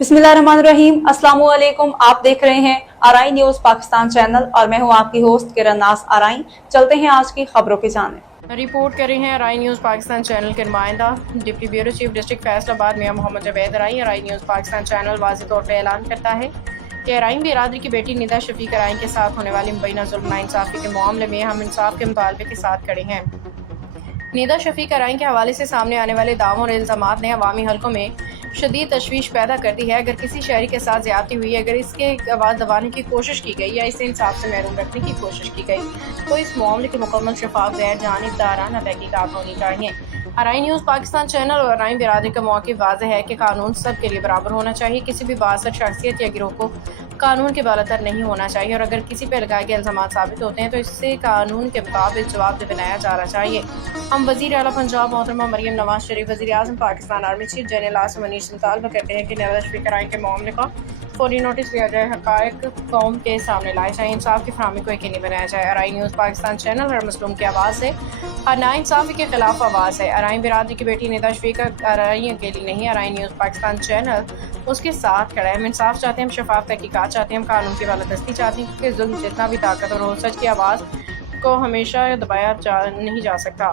बिस्मिल्लाहिर्रहमानिर्रहीम। अस्सलाम वालेकुम। आप देख रहे हैं आरआई न्यूज पाकिस्तान चैनल और मैं हूं आपकी होस्ट किरण नाज आरआई। चलते हैं आज की खबरों की जानिब। रिपोर्ट कर रहे हैं आरआई न्यूज़ पाकिस्तान चैनल के नुमाइंदा deputy bureau chief district Faisalabad Mian Muhammad Javed RI. RI news Pakistan channel वाज़ेह तौर पर ऐलान करता है कि आरआई बिरादरी की बेटी निदा शफीक आरआई के साथ होने वाली मुबैना जुल्म नाइंसाफी के मामले में हम इंसाफ के मुतालबे के साथ खड़े हैं। निदा शफीक आरआई के हवाले से सामने आने वाले दावों और इल्ज़ामात ने अवामी हल्कों में शदीद तशवीश पैदा कर दी है। अगर किसी शहरी के साथ ज्यादती हुई, अगर इसके आवाज़ दबाने की कोशिश की गई या इसे इंसाफ से महरूम रखने की कोशिश की गई तो इस मामले की मुकम्मल शफाफ गैर जानिबदाराना तहकीकात होनी चाहिए। आरआई न्यूज़ पाकिस्तान चैनल और आरआई बिरादरी का मौक़िफ़ वाज़ेह है कि कानून सब के लिए बराबर होना चाहिए। किसी भी बासर शख्सियत या गिरोह को कानून के बालातर नहीं होना चाहिए और अगर किसी पर लगाए गए इल्ज़ामात साबित होते हैं तो इससे कानून के मुताबिक जवाब बनाया जाना चाहिए। हम वज़ीर आला पंजाब मोहतरमा मरियम नवाज शरीफ, वज़ीर आज़म Pakistan, army chief general Asim Munir से मुतालबा करते हैं कि निदा शफीक आरआई के मामले का फौरी नोटिस लिया जाए, हक़ाइक़ कौम के सामने लाए जाए, इंसाफ की फराहमी को यकीनी बनाया जाए। आरआई न्यूज़ पाकिस्तान चैनल हर मज़लूम की आवाज़ है और नाइंसाफ़ी के खिलाफ आवाज़ है। आरआई बिरादरी की बेटी निदा शफीक आरआई अकेली नहीं, आरआई न्यूज़ पाकिस्तान चैनल उसके साथ खड़ा है। हम इंसाफ चाहते हैं, हम शफाफ तहकीकात चाहते हैं, हम कानून की बालादस्ती चाहते हैं, क्योंकि जुल्म जितना भी ताकतवर हो, सच की आवाज़ को हमेशा दबाया नहीं जा सकता।